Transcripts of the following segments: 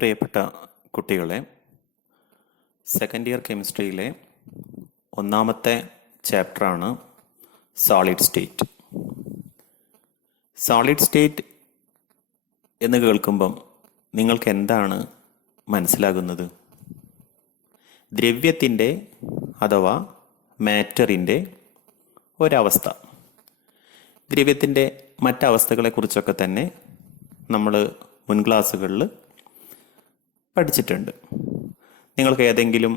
പ്രിയപ്പെട്ട കുട്ടികളെ, second year കെമിസ്ട്രിയിലെ ഒന്നാമത്തെ ചാപ്റ്ററാണ് സോളിഡ് സ്റ്റേറ്റ്. സോളിഡ് സ്റ്റേറ്റ് എന്ന് കേൾക്കുമ്പം നിങ്ങൾക്ക് എന്താണ് മനസ്സിലാകുന്നത്? ദ്രവ്യത്തിൻ്റെ അഥവാ മാറ്ററിൻ്റെ ഒരവസ്ഥ. ദ്രവ്യത്തിൻ്റെ മറ്റവസ്ഥകളെക്കുറിച്ചൊക്കെ തന്നെ നമ്മൾ മുൻ ക്ലാസ്സുകളിൽ പഠിച്ചിട്ടുണ്ട്. നിങ്ങൾക്ക് ഏതെങ്കിലും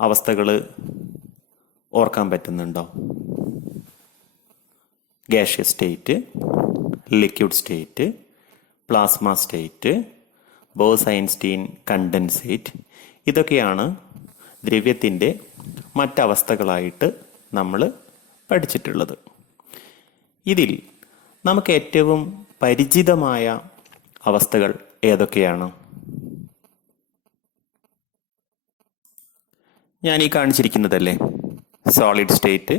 അവസ്ഥകൾ ഓർക്കാൻ പറ്റുന്നുണ്ടോ? Gaseous state, liquid state, plasma state, Bose-Einstein condensate, ഇതൊക്കെയാണ് ദ്രവ്യത്തിൻ്റെ മറ്റവസ്ഥകളായിട്ട് നമ്മൾ പഠിച്ചിട്ടുള്ളത്. ഇതിൽ നമുക്ക് ഏറ്റവും പരിചിതമായ അവസ്ഥകൾ ഏതൊക്കെയാണ്? ഞാൻ ഈ കാണിച്ചിരിക്കുന്നതല്ലേ solid state,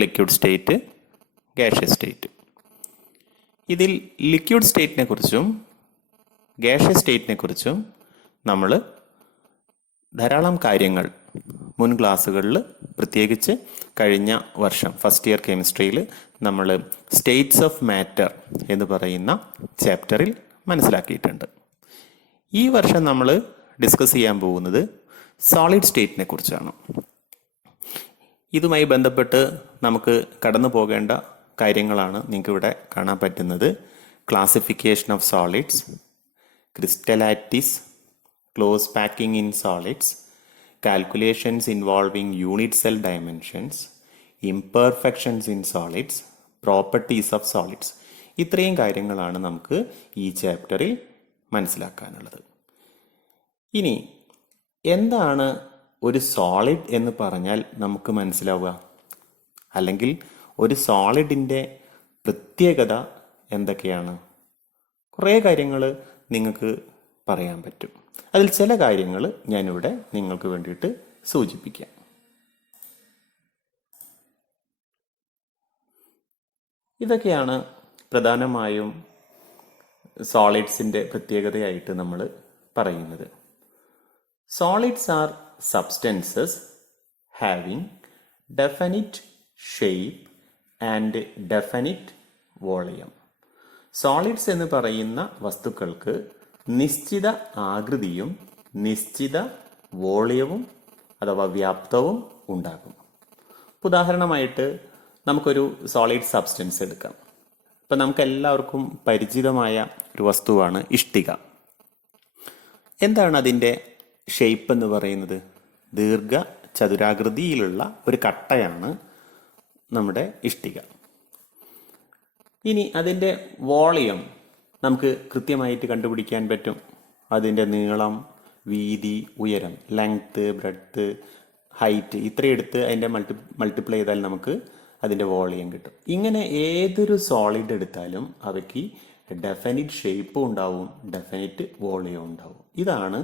liquid state, gaseous state. ഇതിൽ ലിക്വിഡ് സ്റ്റേറ്റിനെ കുറിച്ചും ഗ്യാഷ്യസ് സ്റ്റേറ്റിനെ കുറിച്ചും നമ്മൾ ധാരാളം കാര്യങ്ങൾ മുൻ ക്ലാസ്സുകളിൽ, പ്രത്യേകിച്ച് കഴിഞ്ഞ വർഷം ഫസ്റ്റ് ഇയർ കെമിസ്ട്രിയിൽ നമ്മൾ സ്റ്റേറ്റ്സ് ഓഫ് മാറ്റർ എന്ന് പറയുന്ന ചാപ്റ്ററിൽ മനസ്സിലാക്കിയിട്ടുണ്ട്. ഈ വർഷം നമ്മൾ ഡിസ്കസ് ചെയ്യാൻ പോകുന്നത് സോളിഡ് സ്റ്റേറ്റിനെ കുറിച്ചാണ്. ഇതുമായി ബന്ധപ്പെട്ട് നമുക്ക് കടന്നു പോകേണ്ട കാര്യങ്ങളാണ് നിങ്ങൾക്ക് ഇവിടെ കാണാൻ പറ്റുന്നത്. Classification of solids, crystal lattice, close packing in solids, calculations involving unit cell dimensions, imperfections in solids, properties of solids. ഇത്രയും കാര്യങ്ങളാണ് നമുക്ക് ഈ ചാപ്റ്ററിൽ മനസ്സിലാക്കാനുള്ളത്. ഇനി എന്താണ് ഒരു സോളിഡ് എന്ന് പറഞ്ഞാൽ നമുക്ക് മനസ്സിലാവുക? അല്ലെങ്കിൽ ഒരു സോളിഡിൻ്റെ പ്രത്യേകത എന്തൊക്കെയാണ്? കുറേ കാര്യങ്ങൾ നിങ്ങൾക്ക് പറയാൻ പറ്റും. അതിൽ ചില കാര്യങ്ങൾ ഞാനിവിടെ നിങ്ങൾക്ക് വേണ്ടിയിട്ട് സൂചിപ്പിക്കാം. ഇതൊക്കെയാണ് പ്രധാനമായും സോളിഡ്സിൻ്റെ പ്രത്യേകതയായിട്ട് നമ്മൾ പറയുന്നത്. Solids R substances having definite shape and definite volume. Solids എന്ന് പറയുന്ന വസ്തുക്കൾക്ക് നിശ്ചിത ആകൃതിയും നിശ്ചിത വോളിയവും അഥവാ വ്യാപ്തവും ഉണ്ടാകും. ഉദാഹരണമായിട്ട് നമുക്കൊരു സോളിഡ് സബ്സ്റ്റൻസ് എടുക്കാം. ഇപ്പം നമുക്ക് എല്ലാവർക്കും പരിചിതമായ ഒരു വസ്തുവാണ് ഇഷ്ടിക. എന്താണ് അതിൻ്റെ ഷേപ്പ് എന്ന് പറയുന്നത്? ദീർഘ ചതുരാകൃതിയിലുള്ള ഒരു കട്ടയാണ് നമ്മുടെ ഇഷ്ടിക. ഇനി അതിൻ്റെ വോളിയം നമുക്ക് കൃത്യമായിട്ട് കണ്ടുപിടിക്കാൻ പറ്റും. അതിൻ്റെ നീളം, വീതി, ഉയരം, ലെങ്ത്ത്, ബ്രെഡ്ത്ത്, ഹൈറ്റ്, ഇത്രയെടുത്ത് അതിൻ്റെ മൾട്ടിപ്ലൈ ചെയ്താൽ നമുക്ക് അതിൻ്റെ വോളിയം കിട്ടും. ഇങ്ങനെ ഏതൊരു സോളിഡ് എടുത്താലും അവയ്ക്ക് ഡെഫിനിറ്റ് ഷേപ്പും ഉണ്ടാവും, ഡെഫിനിറ്റ് വോളിയം ഉണ്ടാവും. ഇതാണ്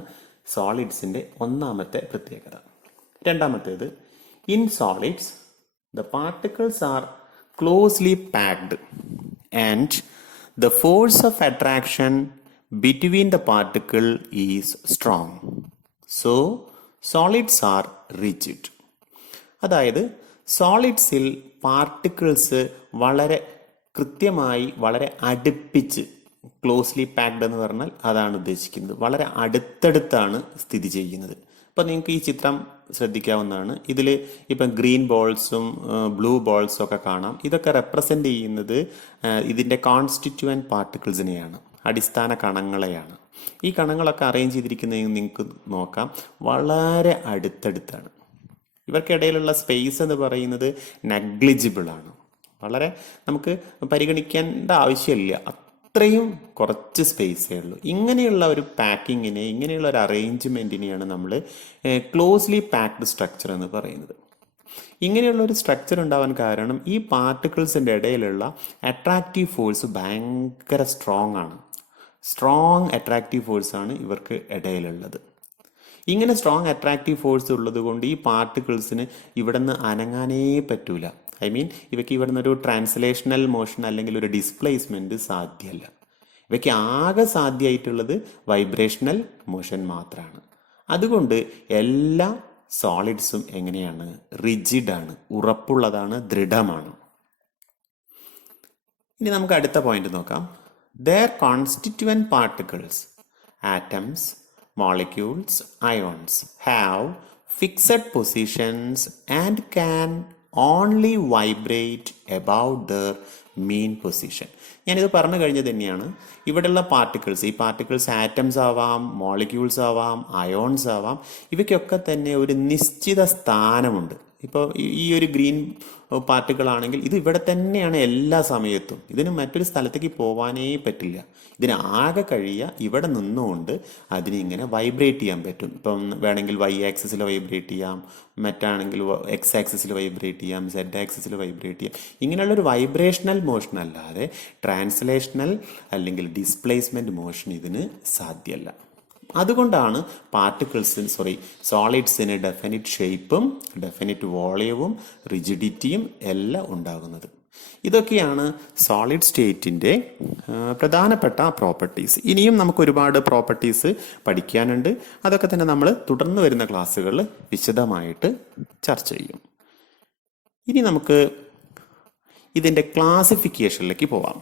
സോളിഡ്സിൻ്റെ ഒന്നാമത്തെ പ്രത്യേകത. രണ്ടാമത്തേത്, in solids the particles R closely packed and the force of attraction between the particle is strong. So, solids are rigid. അതായത് സോളിഡ്സിൽ പാർട്ടിക്കിൾസ് വളരെ കൃത്യമായി, വളരെ അടുപ്പിച്ച്, ക്ലോസ്ലി പാക്ഡ് എന്ന് പറഞ്ഞാൽ അതാണ് ഉദ്ദേശിക്കുന്നത്, വളരെ അടുത്തടുത്താണ് സ്ഥിതി ചെയ്യുന്നത്. അപ്പം നിങ്ങൾക്ക് ഈ ചിത്രം ശ്രദ്ധിക്കാവുന്നതാണ്. ഇതിൽ ഇപ്പം ഗ്രീൻ ബോൾസും ബ്ലൂ ബോൾസും ഒക്കെ കാണാം. ഇതൊക്കെ റെപ്രസെൻ്റ് ചെയ്യുന്നത് ഇതിൻ്റെ കോൺസ്റ്റിറ്റ്യുവൻറ്റ് പാർട്ടിക്കിൾസിനെയാണ്, അടിസ്ഥാന കണങ്ങളെയാണ്. ഈ കണങ്ങളൊക്കെ അറേഞ്ച് ചെയ്തിരിക്കുന്നത് നിങ്ങൾക്ക് നോക്കാം, വളരെ അടുത്തടുത്താണ്. ഇവർക്കിടയിലുള്ള സ്പേസ് എന്ന് പറയുന്നത് നെഗ്ലിജിബിൾ ആണ്. വളരെ നമുക്ക് പരിഗണിക്കേണ്ട ആവശ്യമില്ല, അത്രയും കുറച്ച് സ്പേസേ ഉള്ളൂ. ഇങ്ങനെയുള്ള ഒരു പാക്കിങ്ങിനെ, ഇങ്ങനെയുള്ള ഒരു അറേഞ്ച്മെൻറ്റിനെയാണ് നമ്മൾ ക്ലോസ്ലി പാക്ഡ് സ്ട്രക്ചർ എന്ന് പറയുന്നത്. ഇങ്ങനെയുള്ള ഒരു സ്ട്രക്ചർ ഉണ്ടാവാൻ കാരണം ഈ പാർട്ടിക്കിൾസിൻ്റെ ഇടയിലുള്ള അട്രാക്റ്റീവ് ഫോഴ്സ് ഭയങ്കര സ്ട്രോങ് ആണ്. സ്ട്രോങ് അട്രാക്റ്റീവ് ഫോഴ്സാണ് ഇവർക്ക് ഇടയിലുള്ളത്. ഇങ്ങനെ സ്ട്രോങ് അട്രാക്റ്റീവ് ഫോഴ്സ് ഉള്ളത് കൊണ്ട് ഈ പാർട്ടിക്കിൾസിന് ഇവിടെ നിന്ന് അനങ്ങാനേ പറ്റൂല. ഇവയ്ക്ക് ഇവിടെ നിന്നൊരു ട്രാൻസ്ലേഷണൽ മോഷൻ അല്ലെങ്കിൽ ഒരു ഡിസ്പ്ലേസ്മെൻറ്റ് സാധ്യമല്ല. ഇവയ്ക്ക് ആകെ സാധ്യമായിട്ടുള്ളത് വൈബ്രേഷണൽ മോഷൻ മാത്രമാണ്. അതുകൊണ്ട് എല്ലാ സോളിഡ്സും എങ്ങനെയാണ്? റിജിഡാണ്, ഉറപ്പുള്ളതാണ്, ദൃഢമാണ്. ഇനി നമുക്ക് അടുത്ത പോയിന്റ് നോക്കാം. Their constituent particles, atoms, molecules, ions, have fixed positions and can only vibrate about their mean position. ഞാനിത് പറഞ്ഞു കഴിഞ്ഞത് തന്നെയാണ്. ഇവിടെയുള്ള പാർട്ടിക്കിൾസ്, ഈ പാർട്ടിക്കിൾസ് ആറ്റംസ് ആവാം, മോളിക്യൂൾസ് ആവാം, അയോൺസ് ആവാം, ഇവയ്ക്കൊക്കെ തന്നെ ഒരു നിശ്ചിത സ്ഥാനമുണ്ട്. ഇപ്പോൾ ഈ ഒരു ഗ്രീൻ പാർട്ടിക്കിൾ ആണെങ്കിൽ ഇത് ഇവിടെ തന്നെയാണ് എല്ലാ സമയത്തും. ഇതിന് മറ്റൊരു സ്ഥലത്തേക്ക് പോകാനേ പറ്റില്ല. ഇതിന് ആകെ കഴിയുക ഇവിടെ നിന്നുകൊണ്ട് അതിനിങ്ങനെ വൈബ്രേറ്റ് ചെയ്യാൻ പറ്റും. ഇപ്പം വേണമെങ്കിൽ വൈ ആക്സിസിൽ വൈബ്രേറ്റ് ചെയ്യാം, മറ്റാണെങ്കിൽ എക്സ് ആക്സിസിൽ വൈബ്രേറ്റ് ചെയ്യാം, സെഡ് ആക്സിസിൽ വൈബ്രേറ്റ് ചെയ്യാം. ഇങ്ങനെയുള്ളൊരു വൈബ്രേഷണൽ മോഷൻ അല്ലാതെ ട്രാൻസ്ലേഷണൽ അല്ലെങ്കിൽ ഡിസ്പ്ലേസ്മെൻറ്റ് മോഷൻ ഇതിന് സാധ്യമല്ല. അതുകൊണ്ടാണ് സോളിഡ്സിന് ഡെഫിനിറ്റ് ഷേപ്പും ഡെഫിനിറ്റ് വോളിയവും റിജിഡിറ്റിയും എല്ലാം ഉണ്ടാകുന്നത്. ഇതൊക്കെയാണ് സോളിഡ് സ്റ്റേറ്റിൻ്റെ പ്രധാനപ്പെട്ട പ്രോപ്പർട്ടീസ്. ഇനിയും നമുക്ക് ഒരുപാട് പ്രോപ്പർട്ടീസ് പഠിക്കാനുണ്ട്. അതൊക്കെ തന്നെ നമ്മൾ തുടർന്ന് വരുന്ന ക്ലാസ്സുകളിൽ വിശദമായിട്ട് ചർച്ച ചെയ്യും. ഇനി നമുക്ക് ഇതിൻ്റെ ക്ലാസിഫിക്കേഷനിലേക്ക് പോവാം.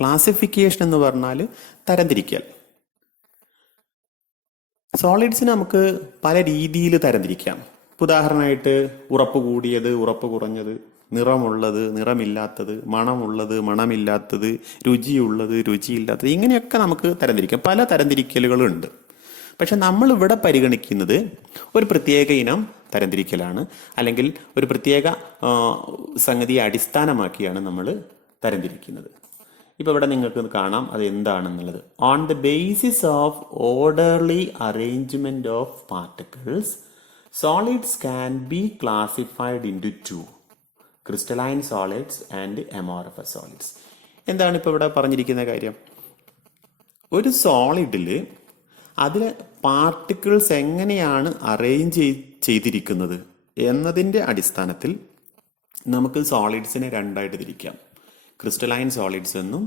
ക്ലാസിഫിക്കേഷൻ എന്ന് പറഞ്ഞാൽ തരംതിരിക്കൽ. സോളിഡ്സിന് നമുക്ക് പല രീതിയിൽ തരംതിരിക്കാം. ഉദാഹരണമായിട്ട് ഉറപ്പ് കൂടിയത്, ഉറപ്പ് കുറഞ്ഞത്, നിറമുള്ളത്, നിറമില്ലാത്തത്, മണമുള്ളത്, മണമില്ലാത്തത്, രുചിയുള്ളത്, രുചിയില്ലാത്തത്, ഇങ്ങനെയൊക്കെ നമുക്ക് തരംതിരിക്കാം. പല തരംതിരിക്കലുകളുണ്ട്. പക്ഷെ നമ്മളിവിടെ പരിഗണിക്കുന്നത് ഒരു പ്രത്യേക ഇനം തരംതിരിക്കലാണ്, അല്ലെങ്കിൽ ഒരു പ്രത്യേക സംഗതിയെ അടിസ്ഥാനമാക്കിയാണ് നമ്മൾ തരംതിരിക്കുന്നത്. ഇപ്പോൾ ഇവിടെ നിങ്ങൾക്ക് കാണാം അത് എന്താണെന്നുള്ളത്. On the basis of orderly arrangement of particles, solids can be classified into two: crystalline solids and amorphous solids. എന്താണ് ഇപ്പോൾ ഇവിടെ പറഞ്ഞിരിക്കുന്ന കാര്യം? ഒരു സോളിഡിൽ അതിൽ പാർട്ടിക്കിൾസ് എങ്ങനെയാണ് അറേഞ്ച് ചെയ്തിരിക്കുന്നത് എന്നതിൻ്റെ അടിസ്ഥാനത്തിൽ നമുക്ക് സോളിഡ്സിനെ രണ്ടായിട്ട് തിരിക്കാം: ക്രിസ്റ്റലൈൻ സോളിഡ്സ് എന്നും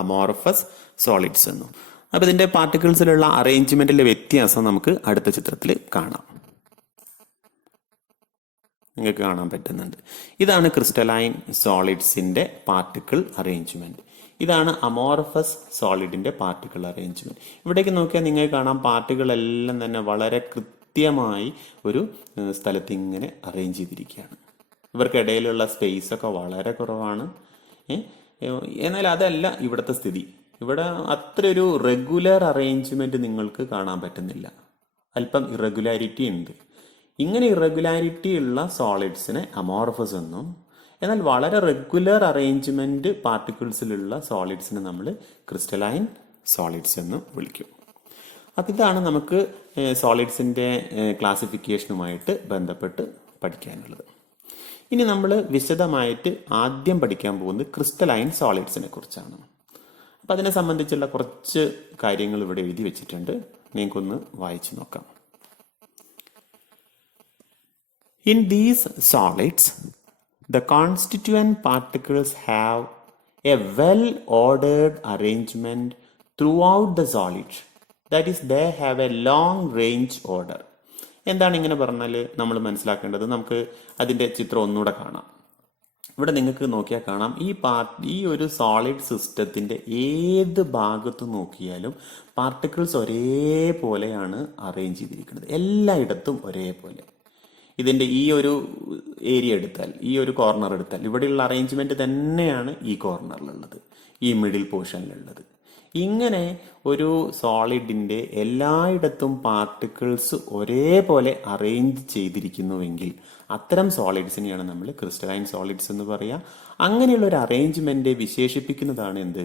അമോർഫസ് സോളിഡ്സ് എന്നും. അപ്പോൾ ഇതിൻ്റെ പാർട്ടിക്കിൾസിലുള്ള അറേഞ്ച്മെൻറ്റിലെ വ്യത്യാസം നമുക്ക് അടുത്ത ചിത്രത്തിൽ കാണാം. നിങ്ങൾക്ക് കാണാൻ പറ്റുന്നുണ്ട്. ഇതാണ് ക്രിസ്റ്റലൈൻ സോളിഡ്സിൻ്റെ പാർട്ടിക്കിൾ അറേഞ്ച്മെൻറ്റ്. ഇതാണ് അമോർഫസ് സോളിഡിൻ്റെ പാർട്ടിക്കിൾ അറേഞ്ച്മെൻറ്റ്. ഇവിടേക്ക് നോക്കിയാൽ നിങ്ങൾക്ക് കാണാം പാർട്ടിക്കിളെല്ലാം തന്നെ വളരെ കൃത്യമായി ഒരു സ്ഥലത്ത് ഇങ്ങനെ അറേഞ്ച് ചെയ്തിരിക്കുകയാണ്. ഇവർക്കിടയിലുള്ള സ്പേസൊക്കെ വളരെ കുറവാണ്. എന്നാൽ അതല്ല ഇവിടുത്തെ സ്ഥിതി. ഇവിടെ അത്ര ഒരു റെഗുലർ അറേഞ്ച്മെന്റ് നിങ്ങൾക്ക് കാണാൻ പറ്റുന്നില്ല. അല്പം ഇറഗുലാരിറ്റി ഉണ്ട്. ഇങ്ങനെ ഇറഗുലാരിറ്റി ഉള്ള സോളിഡ്സിനെ അമോർഫസ് എന്നും, എന്നാൽ വളരെ റെഗുലർ അറേഞ്ച്മെന്റ് പാർട്ടിക്കിൾസിലുള്ള സോളിഡ്സിനെ നമ്മൾ ക്രിസ്റ്റലൈൻ സോളിഡ്സ് എന്നും വിളിക്കും. അപ്പം ഇതാണ് നമുക്ക് സോളിഡ്സിൻ്റെ ക്ലാസിഫിക്കേഷനുമായിട്ട് ബന്ധപ്പെട്ട് പഠിക്കാനുള്ളത്. ഇനി നമ്മൾ വിശദമായിട്ട് ആദ്യം പഠിക്കാൻ പോകുന്നത് ക്രിസ്റ്റലൈൻ സോളിഡ്സിനെ കുറിച്ചാണ്. അപ്പം അതിനെ സംബന്ധിച്ചുള്ള കുറച്ച് കാര്യങ്ങൾ ഇവിടെ എഴുതി വെച്ചിട്ടുണ്ട്. നിങ്ങൾക്കൊന്ന് വായിച്ചു നോക്കാം. In these solids the constituent particles have A well ordered arrangement through out the solid. That is they have A long range order. എന്താണ് ഇങ്ങനെ പറഞ്ഞാൽ നമ്മൾ മനസ്സിലാക്കേണ്ടത്? നമുക്ക് അതിൻ്റെ ചിത്രം ഒന്നുകൂടെ കാണാം. ഇവിടെ നിങ്ങൾക്ക് നോക്കിയാൽ കാണാം ഈ ഒരു സോളിഡ് സിസ്റ്റത്തിൻ്റെ ഏത് ഭാഗത്ത് നോക്കിയാലും പാർട്ടിക്കിൾസ് ഒരേപോലെയാണ് അറേഞ്ച് ചെയ്തിരിക്കുന്നത്. എല്ലായിടത്തും ഒരേപോലെ. ഇതിൻ്റെ ഈ ഒരു ഏരിയ എടുത്താൽ, ഈ ഒരു കോർണർ എടുത്താൽ, ഇവിടെയുള്ള അറേഞ്ച്മെൻറ്റ് തന്നെയാണ് ഈ കോർണറിലുള്ളത്, ഈ മിഡിൽ പോർഷനിലുള്ളത്. ഇങ്ങനെ ഒരു സോളിഡിൻ്റെ എല്ലായിടത്തും പാർട്ടിക്കിൾസ് ഒരേപോലെ അറേഞ്ച് ചെയ്തിരിക്കുന്നുവെങ്കിൽ അത്തരം സോളിഡ്സിനെയാണ് നമ്മൾ ക്രിസ്റ്റലൈൻ സോളിഡ്സ് എന്ന് പറയുക. അങ്ങനെയുള്ള ഒരു അറേഞ്ച്മെൻറ്റ് വിശേഷിപ്പിക്കുന്നതാണ് എന്ത്?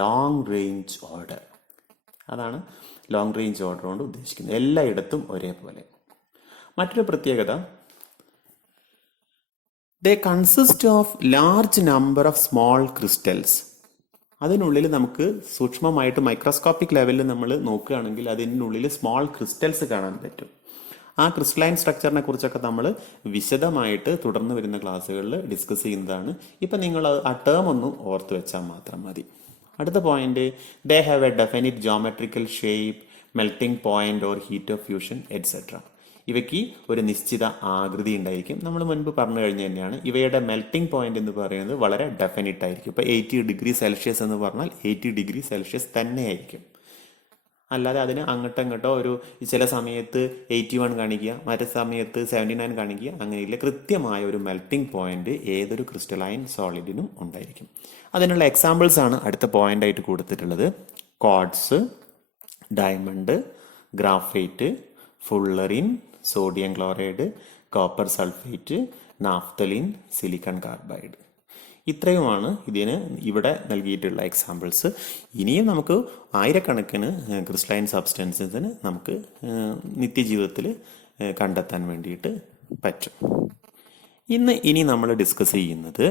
Long range order. അതാണ് ലോങ് റേഞ്ച് ഓർഡർ കൊണ്ട് ഉദ്ദേശിക്കുന്നത്, എല്ലായിടത്തും ഒരേപോലെ. മറ്റൊരു പ്രത്യേകത, they consist of large number of small crystals. അതിനുള്ളിൽ നമുക്ക് സൂക്ഷ്മമായിട്ട് മൈക്രോസ്കോപ്പിക് ലെവലിൽ നമ്മൾ നോക്കുകയാണെങ്കിൽ അതിനുള്ളിൽ സ്മോൾ ക്രിസ്റ്റൽസ് കാണാൻ പറ്റും. ആ ക്രിസ്റ്റലൈൻ സ്ട്രക്ചറിനെ കുറിച്ചൊക്കെ നമ്മൾ വിശദമായിട്ട് തുടർന്ന് വരുന്ന ക്ലാസ്സുകളിൽ ഡിസ്കസ് ചെയ്യുന്നതാണ്. ഇപ്പം നിങ്ങൾ ആ ടേം ഒന്ന് ഓർത്ത് വെച്ചാൽ മാത്രം മതി. അടുത്ത point, they have A definite geometrical shape, melting point or heat of fusion et cetera. ഇവയ്ക്ക് ഒരു നിശ്ചിത ആകൃതി ഉണ്ടായിരിക്കും. നമ്മൾ മുൻപ് പറഞ്ഞു കഴിഞ്ഞു തന്നെയാണ് ഇവയുടെ മെൽറ്റിംഗ് പോയിന്റ് എന്ന് പറയുന്നത് വളരെ ഡെഫിനിറ്റ് ആയിരിക്കും. ഇപ്പോൾ 80°C എന്ന് പറഞ്ഞാൽ 80°C തന്നെ ആയിരിക്കും. അല്ലാതെ അതിന് അങ്ങോട്ടോ ഒരു ചില സമയത്ത് 81 കാണിക്കുക, മറ്റേ സമയത്ത് 79 കാണിക്കുക, അങ്ങനെയില്ല. കൃത്യമായ ഒരു മെൽറ്റിംഗ് പോയിന്റ് ഏതൊരു ക്രിസ്റ്റലൈൻ സോളിഡിനും ഉണ്ടായിരിക്കും. അതിനുള്ള എക്സാമ്പിൾസ് ആണ് അടുത്ത പോയിന്റ് ആയിട്ട് കൊടുത്തിട്ടുള്ളത്. Quartz, diamond, graphite, fullerene, sodium chloride, copper sulphate, naphthalene, silicon carbide. ഇത്രയുമാണ് ഇതിന് ഇവിടെ നൽകിയിട്ടുള്ള എക്സാമ്പിൾസ്. ഇനിയും നമുക്ക് ആയിരക്കണക്കിന് ക്രിസ്റ്റലൈൻ സബ്സ്റ്റൻസിന് നമുക്ക് നിത്യജീവിതത്തിൽ കണ്ടെത്താൻ വേണ്ടിയിട്ട് പറ്റും. ഇനി നമ്മൾ ഡിസ്കസ് ചെയ്യുന്നത്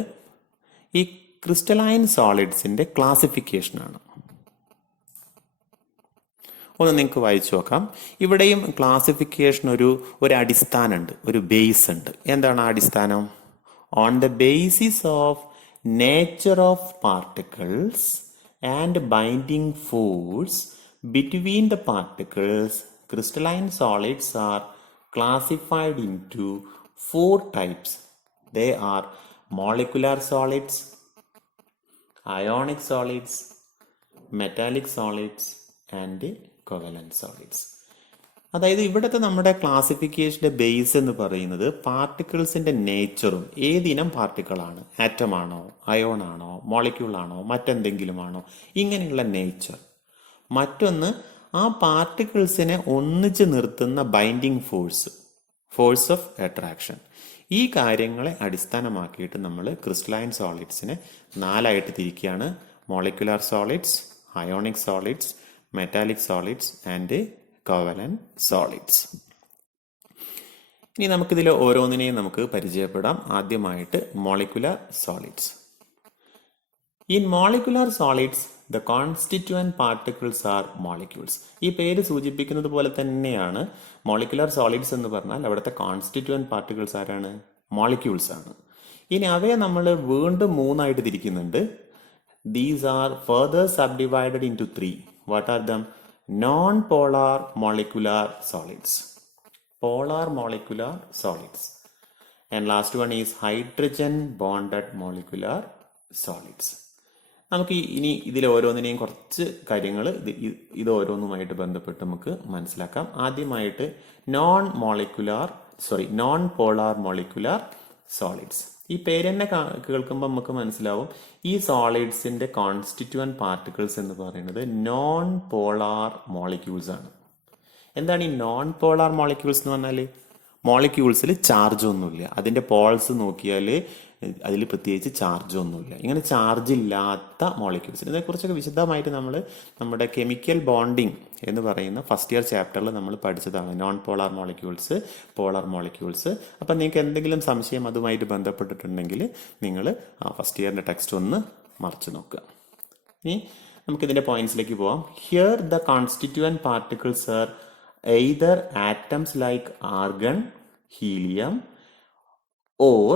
ഈ ക്രിസ്റ്റലൈൻ സോളിഡ്സിൻ്റെ ക്ലാസിഫിക്കേഷനാണ്. ഒന്ന് നിങ്ങൾക്ക് വായിച്ചു നോക്കാം. ഇവിടെയും ക്ലാസിഫിക്കേഷൻ ഒരു അടിസ്ഥാനമുണ്ട്, ഒരു ബേസ് ഉണ്ട്. എന്താണ് ആ അടിസ്ഥാനം? On the basis of nature of particles and binding force between the particles, crystalline solids are classified into 4 types. They are molecular solids, ionic solids, metallic solids and covalent solids. അതായത് ഇവിടുത്തെ നമ്മുടെ ക്ലാസിഫിക്കേഷൻ്റെ base എന്ന് പറയുന്നത് പാർട്ടിക്കിൾസിൻ്റെ നേച്ചറും, ഏതിനം പാർട്ടിക്കിളാണ്, ആറ്റമാണോ, അയോണാണോ, മോളിക്യൂളാണോ, മറ്റെന്തെങ്കിലും ആണോ, ഇങ്ങനെയുള്ള nature. മറ്റൊന്ന് ആ പാർട്ടിക്കിൾസിനെ ഒന്നിച്ച് നിർത്തുന്ന ബൈൻഡിങ് ഫോഴ്സ് ഓഫ് അട്രാക്ഷൻ. ഈ കാര്യങ്ങളെ അടിസ്ഥാനമാക്കിയിട്ട് നമ്മൾ ക്രിസ്റ്റലൈൻ സോളിഡ്സിനെ 4ആയിട്ട് തിരിക്കുകയാണ്. Molecular solids, ionic solids, metallic solids and covalent solids. ഇനി നമുക്കിതിൽ ഓരോന്നിനെയും നമുക്ക് പരിചയപ്പെടാം. ആദ്യമായിട്ട് molecular solids. In molecular solids the constituent particles are molecules. ഈ പേര് സൂചിപ്പിക്കുന്നത് പോലെ തന്നെയാണ് മോളിക്കുലർ സോളിഡ്സ് എന്ന് പറഞ്ഞാൽ അവിടുത്തെ കോൺസ്റ്റിറ്റ്യൂവന്റ് പാർട്ടിക്കിൾസ് ആരാണ്? മോളിക്യൂൾസ് ആണ്. ഇനി അവയെ നമ്മൾ വീണ്ടും 3ആയിട്ട് തിരിക്കുന്നുണ്ട്. These are further subdivided into 3. What are them? Non-polar molecular solids, polar molecular solids, and last one is hydrogen bonded molecular solids. നമുക്ക് ഇനി ഇതിൽ ഓരോന്നിനെയും കുറച്ച് കാര്യങ്ങൾ ഇത് ഓരോന്നുമായിട്ട് ബന്ധപ്പെട്ട് നമുക്ക് മനസ്സിലാക്കാം. ആദ്യമായിട്ട് നോൺ പോളാർ മോളിക്കുലാർ സോളിഡ്സ്. ഈ പേര് തന്നെ കേൾക്കുമ്പോൾ നമുക്ക് മനസ്സിലാവും ഈ സോളിഡ്സിന്റെ കോൺസ്റ്റിറ്റ്യൂവന്റ് പാർട്ടിക്കിൾസ് എന്ന് പറയുന്നത് നോൺ പോളാർ മോളിക്യൂൾസ് ആണ്. എന്താണ് ഈ നോൺ പോളാർ മോളിക്യൂൾസ് എന്ന് പറഞ്ഞാൽ? മോളിക്യൂൾസിൽ ചാർജ് ഒന്നുമില്ല. അതിന്റെ പോൾസ് നോക്കിയാൽ അതിൽ പ്രത്യേകിച്ച് ചാർജ് ഒന്നുമില്ല. ഇങ്ങനെ ചാർജ് ഇല്ലാത്ത മോളിക്യൂൾസ്, ഇതിനെക്കുറിച്ചൊക്കെ വിശദമായിട്ട് നമ്മൾ നമ്മുടെ കെമിക്കൽ ബോണ്ടിങ് എന്ന് പറയുന്ന ഫസ്റ്റ് ഇയർ ചാപ്റ്ററിൽ നമ്മൾ പഠിച്ചതാണ്. Non polar molecules, polar molecules. അപ്പം നിങ്ങൾക്ക് എന്തെങ്കിലും സംശയം അതുമായിട്ട് ബന്ധപ്പെട്ടിട്ടുണ്ടെങ്കിൽ നിങ്ങൾ ഫസ്റ്റ് ഇയറിൻ്റെ ടെക്സ്റ്റ് ഒന്ന് മറിച്ച് നോക്കുക. ഇനി നമുക്കിതിൻ്റെ പോയിന്റ്സിലേക്ക് പോവാം. Here the constituent particles R either atoms like argon, helium, or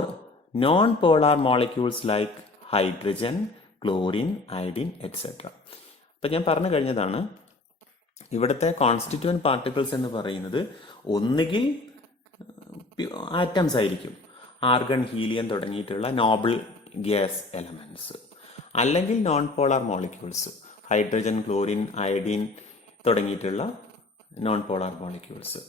non-polar molecules like hydrogen, chlorine, iodine, etc. അപ്പം ഞാൻ പറഞ്ഞു കഴിഞ്ഞതാണ് ഇവിടുത്തെ കോൺസ്റ്റിറ്റ്യൂവന്റ് പാർട്ടിക്കിൾസ് എന്ന് പറയുന്നത് ഒന്നുകിൽ ആറ്റംസ് ആയിരിക്കും, ആർഗൺ, ഹീലിയം തുടങ്ങിയിട്ടുള്ള നോബിൾ ഗ്യാസ് എലമെന്റ്സ്, അല്ലെങ്കിൽ non polar molecules, hydrogen, chlorine, iodine തുടങ്ങിയിട്ടുള്ള നോൺ പോളാർ മോളിക്യൂൾസ്.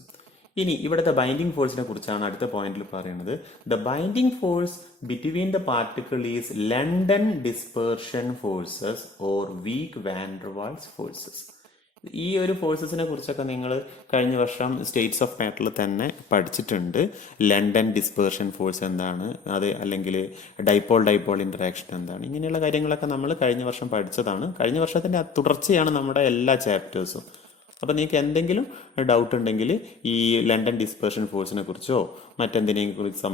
ഇനി ഇവിടുത്തെ ബൈൻഡിങ് ഫോഴ്സിനെ കുറിച്ചാണ് അടുത്ത പോയിന്റിൽ പറയുന്നത്. The binding force between the particle is London dispersion forces or weak van der Waals forces. ഈ ഒരു ഫോഴ്സസിനെ കുറിച്ചൊക്കെ നിങ്ങൾ കഴിഞ്ഞ വർഷം സ്റ്റേറ്റ്സ് ഓഫ് മാറ്ററിൽ തന്നെ പഠിച്ചിട്ടുണ്ട്. ലണ്ടൻ ഡിസ്പെർഷൻ ഫോഴ്സ് എന്താണ്, അത് അല്ലെങ്കിൽ ഡൈപോൾ ഇന്ററാക്ഷൻ എന്താണ്, ഇങ്ങനെയുള്ള കാര്യങ്ങളൊക്കെ നമ്മൾ കഴിഞ്ഞ വർഷം പഠിച്ചതാണ്. കഴിഞ്ഞ വർഷത്തിന്റെ തുടർച്ചയാണ് നമ്മുടെ എല്ലാ ചാപ്റ്റേഴ്സും. അപ്പം നിങ്ങൾക്ക് എന്തെങ്കിലും ഡൗട്ട് ഉണ്ടെങ്കിൽ ഈ ലണ്ടൻ ഡിസ്പെർഷൻ ഫോഴ്സിനെ കുറിച്ചോ മറ്റെന്തിനേയും കുറിച്ച്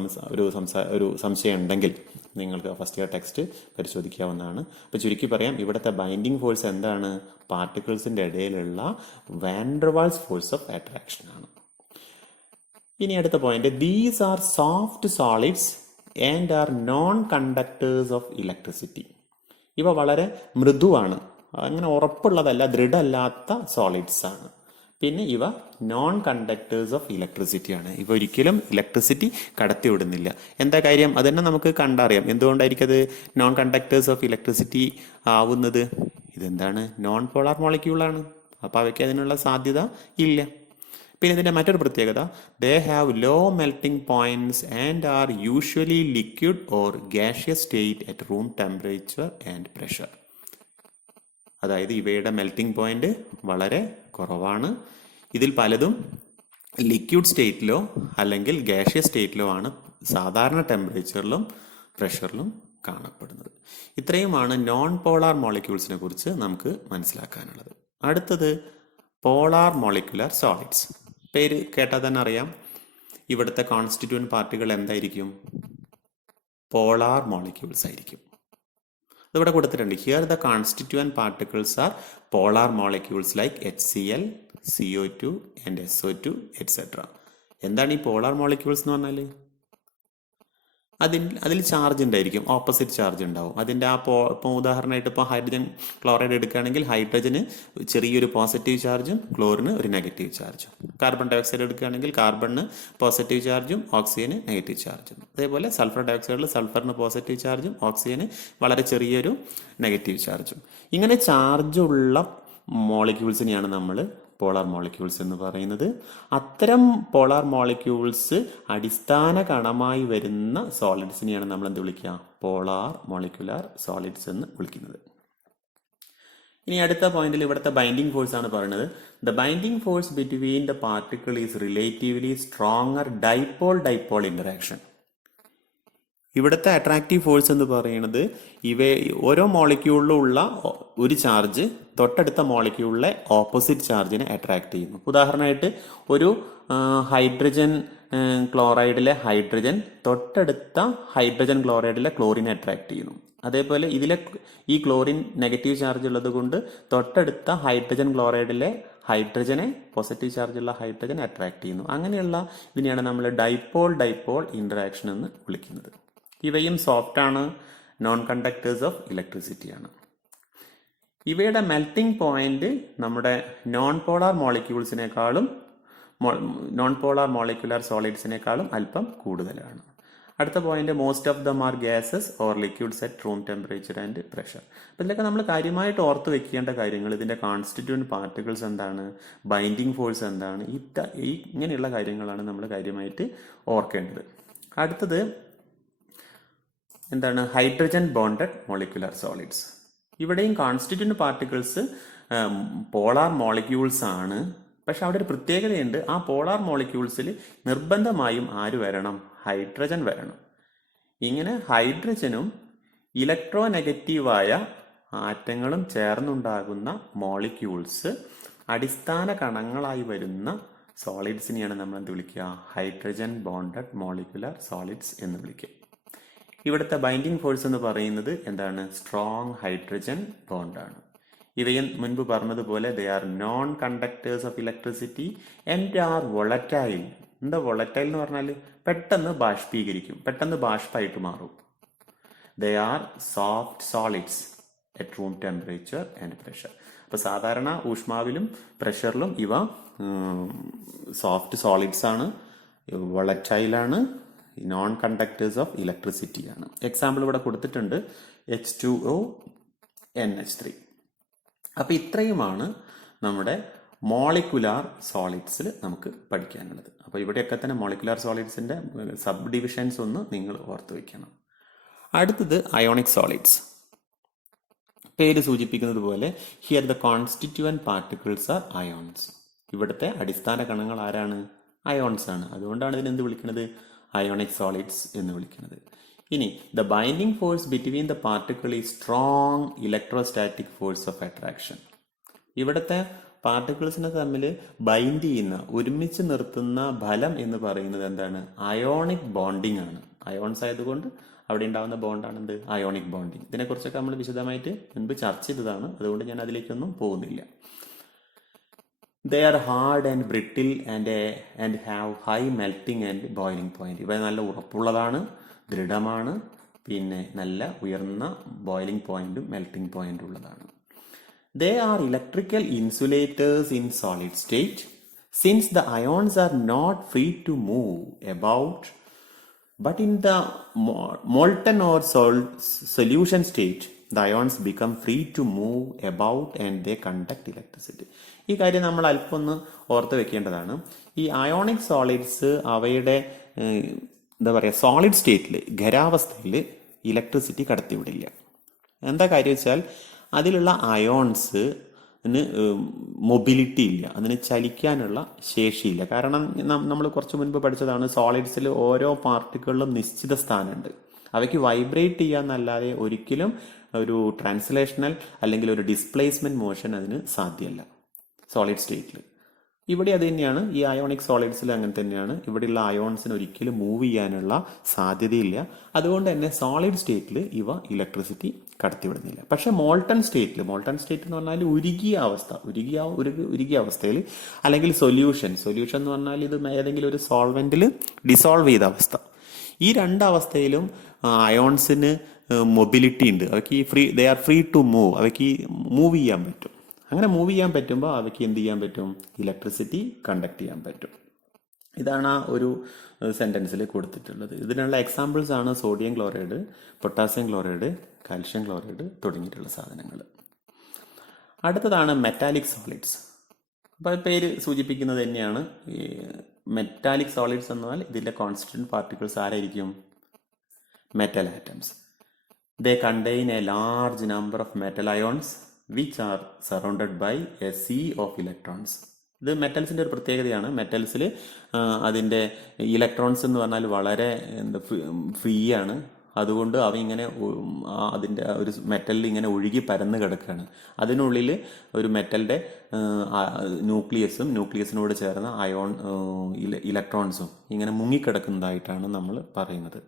ഒരു സംശയം ഉണ്ടെങ്കിൽ നിങ്ങൾക്ക് ഫസ്റ്റ് ഇയർ ടെക്സ്റ്റ് പരിശോധിക്കാവുന്നതാണ്. അപ്പോൾ ചുരുക്കി പറയാം, ഇവിടുത്തെ ബൈൻഡിങ് ഫോഴ്സ് എന്താണ്? പാർട്ടിക്കിൾസിൻ്റെ ഇടയിലുള്ള van der Waals force of attraction ആണ്. ഇനി അടുത്ത point, these are soft solids and are non conductors of electricity. ഇവ വളരെ മൃദുവാണ്, അങ്ങനെ ഉറപ്പുള്ളതല്ല, ദൃഢമല്ലാത്ത സോളിഡ്സ് ആണ്. പിന്നെ ഇവ നോൺ കണ്ടക്ടേഴ്സ് ഓഫ് ഇലക്ട്രിസിറ്റി ആണ്. ഇവ ഒരിക്കലും ഇലക്ട്രിസിറ്റി കടത്തിവിടുന്നില്ല. എന്താ കാര്യം? അതന്നെ നമുക്ക് കണ്ടറിയാം. എന്തുകൊണ്ടായിരിക്കും അത് നോൺ കണ്ടക്ടേഴ്സ് ഓഫ് ഇലക്ട്രിസിറ്റി ആവുന്നത്? ഇതെന്താണ്? നോൺ പോളാർ മോളിക്യൂളാണ്. അപ്പോൾ അവയ്ക്ക് അതിനുള്ള സാധ്യത ഇല്ല. പിന്നെ ഇതിൻ്റെ മറ്റൊരു പ്രത്യേകത, they have low melting points and are usually liquid or gaseous state at room temperature and pressure. അതായത് ഇവയുടെ മെൽറ്റിംഗ് പോയിന്റ് വളരെ കുറവാണ്. ഇതിൽ പലതും ലിക്വിഡ് സ്റ്റേറ്റിലോ അല്ലെങ്കിൽ ഗ്യാഷ്യസ് സ്റ്റേറ്റിലോ ആണ് സാധാരണ ടെമ്പറേച്ചറിലും പ്രഷറിലും കാണപ്പെടുന്നത്. ഇത്രയുമാണ് നോൺ പോളാർ മോളിക്യൂൾസിനെ കുറിച്ച് നമുക്ക് മനസ്സിലാക്കാനുള്ളത്. അടുത്തത് പോളാർ മോളിക്കുലർ സോളിഡ്സ്. പേര് കേട്ടാൽ തന്നെ അറിയാം, ഇവിടുത്തെ കോൺസ്റ്റിറ്റ്യൂവന്റ് പാർട്ടികൾ എന്തായിരിക്കും? പോളാർ മോളിക്യൂൾസ് ആയിരിക്കും. ഇതിവിടെ കൊടുത്തിട്ടുണ്ട്. Here the constituent particles R polar molecules like HCl, CO2 and SO2 et cetera. എന്താണ് ഈ പോളാർ മോളിക്യൂൾസ് എന്ന് പറഞ്ഞാൽ? അതിൽ ചാർജ് ഉണ്ടായിരിക്കും, ഓപ്പോസിറ്റ് ചാർജ് ഉണ്ടാവും. അതിൻ്റെ ഇപ്പോൾ ഉദാഹരണമായിട്ട് ഇപ്പോൾ ഹൈഡ്രജൻ ക്ലോറൈഡ് എടുക്കുകയാണെങ്കിൽ ഹൈഡ്രജന് ചെറിയൊരു പോസിറ്റീവ് ചാർജും ക്ലോറിന് ഒരു നെഗറ്റീവ് ചാർജും. കാർബൺ ഡയോക്സൈഡ് എടുക്കുകയാണെങ്കിൽ കാർബണിന് പോസിറ്റീവ് ചാർജും ഓക്സിജന് നെഗറ്റീവ് ചാർജും. അതേപോലെ സൾഫർ ഡയോക്സൈഡിൽ സൾഫറിന് പോസിറ്റീവ് ചാർജും ഓക്സിജന് വളരെ ചെറിയൊരു നെഗറ്റീവ് ചാർജും. ഇങ്ങനെ ചാർജുള്ള മോളിക്യൂൾസിനെയാണ് നമ്മൾ പോളാർ മോളിക്യൂൾസ് എന്ന് പറയുന്നത്. അത്തരം പോളാർ മോളിക്യൂൾസ് അടിസ്ഥാന കണമായി വരുന്ന സോളിഡ്സിനെയാണ് നമ്മൾ എന്ത് വിളിക്കുക? പോളാർ മോളിക്കുലർ സോളിഡ്സ് എന്ന് വിളിക്കുന്നത്. ഇനി അടുത്ത പോയിന്റിൽ ഇവിടുത്തെ ബൈൻഡിങ് ഫോഴ്സ് ആണ് പറയുന്നത്. The binding force between the particle is relatively stronger dipole interaction. ഇവിടുത്തെ അട്രാക്റ്റീവ് ഫോഴ്സ് എന്ന് പറയുന്നത് ഓരോ മോളിക്യൂളിലും ഉള്ള ഒരു ചാർജ് തൊട്ടടുത്ത മോളിക്യൂളിലെ ഓപ്പോസിറ്റ് ചാർജിനെ അട്രാക്ട് ചെയ്യുന്നു. ഉദാഹരണമായിട്ട് ഒരു ഹൈഡ്രജൻ ക്ലോറൈഡിലെ ഹൈഡ്രജൻ തൊട്ടടുത്ത ഹൈഡ്രജൻ ക്ലോറൈഡിലെ ക്ലോറിനെ അട്രാക്ട് ചെയ്യുന്നു. അതേപോലെ ഈ ക്ലോറിൻ നെഗറ്റീവ് ചാർജ് ഉള്ളത് കൊണ്ട് തൊട്ടടുത്ത ഹൈഡ്രജൻ ക്ലോറൈഡിലെ ഹൈഡ്രജനെ പോസിറ്റീവ് ചാർജുള്ള ഹൈഡ്രജൻ അട്രാക്ട് ചെയ്യുന്നു. അങ്ങനെയുള്ള ഇതിനെയാണ് നമ്മൾ ഡൈപോൾ ഇന്ററാക്ഷൻ എന്ന് വിളിക്കുന്നത്. ഇവയും സോഫ്റ്റ് ആണ്, നോൺ കണ്ടക്ടേഴ്സ് ഓഫ് ഇലക്ട്രിസിറ്റി ആണ്. ഇവയുടെ മെൽറ്റിംഗ് പോയിന്റ് നമ്മുടെ നോൺ പോളാർ മോളിക്കുലർ സോളിഡ്സിനേക്കാളും അല്പം കൂടുതലാണ്. അടുത്ത point, most of them are gases or liquids at room temperature and pressure. അപ്പോൾ ഇതിലൊക്കെ നമ്മൾ കാര്യമായിട്ട് ഓർത്ത് വെക്കേണ്ട കാര്യങ്ങൾ, ഇതിന്റെ കോൺസ്റ്റിറ്റ്യൂവന്റ് പാർട്ടിക്കിൾസ് എന്താണ്, ബൈൻഡിങ് ഫോഴ്സ് എന്താണ്, ഇങ്ങനെയുള്ള കാര്യങ്ങളാണ് നമ്മൾ കാര്യമായിട്ട് ഓർക്കേണ്ടത്. അടുത്തത് എന്താണ്? Hydrogen bonded molecular solids. ഇവിടെയും കോൺസ്റ്റിറ്റ്യൂവന്റ് പാർട്ടിക്കിൾസ് പോളാർ മോളിക്യൂൾസ് ആണ്. പക്ഷെ അവിടെ ഒരു പ്രത്യേകതയുണ്ട്. ആ പോളാർ മോളിക്യൂൾസിൽ നിർബന്ധമായും ആര് വരണം? ഹൈഡ്രജൻ വരണം. ഇങ്ങനെ ഹൈഡ്രജനും ഇലക്ട്രോനെഗറ്റീവായ ആറ്റങ്ങളും ചേർന്നുണ്ടാകുന്ന മോളിക്യൂൾസ് അടിസ്ഥാന കണങ്ങളായി വരുന്ന സോളിഡ്സിനെയാണ് നമ്മൾ എന്ത് വിളിക്കുക? ഹൈഡ്രജൻ ബോണ്ടഡ് മോളിക്കുലർ സോളിഡ്സ് എന്ന് വിളിക്കുക. ഇവിടുത്തെ ബൈൻഡിങ് ഫോഴ്സ് എന്ന് പറയുന്നത് എന്താണ്? സ്ട്രോങ് ഹൈഡ്രജൻ ബോണ്ടാണ്. ഇവയും മുൻപ് പറഞ്ഞതുപോലെ they are non conductors of electricity and are volatile. എന്താ വോളറ്റൈൽ എന്ന് പറഞ്ഞാൽ? പെട്ടെന്ന് ബാഷ്പീകരിക്കും, പെട്ടെന്ന് ബാഷ്പായിട്ട് മാറും. They are soft solids at room temperature and pressure. അപ്പോൾ സാധാരണ ഊഷ്മാവിലും പ്രഷറിലും ഇവ സോഫ്റ്റ് സോളിഡ്സ് ആണ്, വോളറ്റൈലാണ്, നോൺ കണ്ടക്ടേഴ്സ് ഓഫ് ഇലക്ട്രിസിറ്റി ആണ്. എക്സാമ്പിൾ ഇവിടെ കൊടുത്തിട്ടുണ്ട്, H2O NH3. അപ്പോൾ ഇത്രയുമാണ് നമ്മുടെ മോളിക്കുലാർ സോളിഡ്സിൽ നമുക്ക് പഠിക്കാനുള്ളത്. അപ്പോൾ ഇവിടെയൊക്കെ തന്നെ മോളിക്കുലാർ സോളിഡ്സിന്റെ സബ് ഡിവിഷൻസ് ഒന്ന് നിങ്ങൾ ഓർത്ത് വയ്ക്കണം. അടുത്തത് അയോണിക് സോളിഡ്സ്. പേര് സൂചിപ്പിക്കുന്നത് പോലെ here the constituent particles R ions. ഇവിടുത്തെ അടിസ്ഥാന കണങ്ങൾ ആരാണ്? അയോൺസ് ആണ്. അതുകൊണ്ടാണ് ഇതിനെന്ത് വിളിക്കുന്നത്? അയോണിക് സോളിഡ്സ് എന്ന് വിളിക്കുന്നത്. ഇനി the binding force between the particle is strong electrostatic force of attraction. ഇവിടുത്തെ പാർട്ടിക്കിൾസിനെ തമ്മിൽ ബൈൻഡ് ചെയ്യുന്ന, ഒരുമിച്ച് നിർത്തുന്ന ഫലം എന്ന് പറയുന്നത് എന്താണ്? അയോണിക് ബോണ്ടിങ് ആണ്. അയോൺസ് ആയതുകൊണ്ട് അവിടെ ഉണ്ടാകുന്ന ബോണ്ടാണ് എന്ത്? Ionic bonding. ഇതിനെക്കുറിച്ചൊക്കെ നമ്മൾ വിശദമായിട്ട് മുൻപ് ചർച്ച ചെയ്തതാണ്, അതുകൊണ്ട് ഞാൻ അതിലേക്കൊന്നും പോകുന്നില്ല. They are hard and brittle and have high melting and boiling point. ഇവ നല്ല ഉറപ്പുള്ളതാണ്, ദൃഢമാണ്, പിന്നെ നല്ല ഉയർന്ന ബോയിലിംഗ് പോയിന്റും മെൽറ്റിംഗ് പോയിന്റും ഉള്ളതാണ്. They are electrical insulators in solid state. Since the ions are not free to move about, but in the molten or solution state, the ions become free to move about and they conduct electricity. ഈ കാര്യം നമ്മൾ അല്പം ഒന്ന് ഓർത്ത് വെക്കേണ്ടതാണ്. ഈ ionic solids അവയുടെ എന്താ പറയുക സോളിഡ് സ്റ്റേറ്റിൽ ഖരാവസ്ഥയിൽ ഇലക്ട്രിസിറ്റി കടത്തിവിടില്ല. എന്താ കാര്യം വെച്ചാൽ അതിലുള്ള അയോൺസ് മൊബിലിറ്റി ഇല്ല, അതിന് ചലിക്കാനുള്ള ശേഷിയില്ല. കാരണം നമ്മൾ കുറച്ച് മുൻപ് പഠിച്ചതാണ്, സോളിഡ്സിൽ ഓരോ പാർട്ടിക്കിളിലും നിശ്ചിത സ്ഥാനമുണ്ട്. അവയ്ക്ക് വൈബ്രേറ്റ് ചെയ്യാന്നല്ലാതെ ഒരിക്കലും ഒരു ട്രാൻസ്ലേഷണൽ അല്ലെങ്കിൽ ഒരു ഡിസ്പ്ലേസ്മെന്റ് മോഷൻ അതിന് സാധ്യമല്ല സോളിഡ് സ്റ്റേറ്റിൽ. ഇവിടെ അത് തന്നെയാണ്, ഈ അയോണിക് സോളിഡ്സിൽ അങ്ങനെ തന്നെയാണ്. ഇവിടെയുള്ള അയോൺസിന് ഒരിക്കലും മൂവ് ചെയ്യാനുള്ള സാധ്യതയില്ല. അതുകൊണ്ട് തന്നെ സോളിഡ് സ്റ്റേറ്റിൽ ഇവ ഇലക്ട്രിസിറ്റി കടത്തിവിടുന്നില്ല. പക്ഷെ മോൾട്ടൺ സ്റ്റേറ്റ് എന്ന് പറഞ്ഞാൽ ഉരുകിയ അവസ്ഥയിൽ അല്ലെങ്കിൽ സൊല്യൂഷൻ എന്ന് പറഞ്ഞാൽ ഇത് ഏതെങ്കിലും ഒരു സോൾവെന്റിൽ ഡിസോൾവ് ചെയ്ത അവസ്ഥ, ഈ രണ്ടവസ്ഥയിലും അയോൺസിന് മൊബിലിറ്റി ഉണ്ട്. അവയ്ക്ക് they are free to move, അവയ്ക്ക് മൂവ് ചെയ്യാൻ പറ്റും. അങ്ങനെ മൂവ് ചെയ്യാൻ പറ്റുമ്പോൾ അവയ്ക്ക് എന്ത് ചെയ്യാൻ പറ്റും? ഇലക്ട്രിസിറ്റി കണ്ടക്ട് ചെയ്യാൻ പറ്റും. ഇതാണ് ആ ഒരു സെൻറ്റൻസിൽ കൊടുത്തിട്ടുള്ളത്. ഇതിനുള്ള എക്സാമ്പിൾസ് ആണ് sodium chloride, potassium chloride, calcium chloride തുടങ്ങിയിട്ടുള്ള സാധനങ്ങൾ. അടുത്തതാണ് മെറ്റാലിക് സോളിഡ്സ്. അപ്പോൾ പേര് സൂചിപ്പിക്കുന്നത് തന്നെയാണ്, ഈ മെറ്റാലിക് സോളിഡ്സ് എന്നാൽ ഇതിൻ്റെ കോൺസ്റ്റന്റ് പാർട്ടിക്കിൾസ് ആരായിരിക്കും? Metal atoms. They contain a large number of metal ions which are surrounded by a sea of electrons. ഇത് മെറ്റൽസിൻ്റെ ഒരു പ്രത്യേകതയാണ്. മെറ്റൽസിൽ അതിൻ്റെ ഇലക്ട്രോൺസ് എന്ന് പറഞ്ഞാൽ വളരെ ഫ്രീ ആണ്. അതുകൊണ്ട് അവ ഇങ്ങനെ അതിൻ്റെ ഒരു മെറ്റലിൽ ഇങ്ങനെ ഒഴുകി പരന്ന് കിടക്കുകയാണ്. അതിനുള്ളിൽ ഒരു മെറ്റലിൻ്റെ ന്യൂക്ലിയസിനോട് ചേർന്ന ഇലക്ട്രോൺസും ഇങ്ങനെ മുങ്ങിക്കിടക്കുന്നതായിട്ടാണ് നമ്മൾ പറയുന്നത്.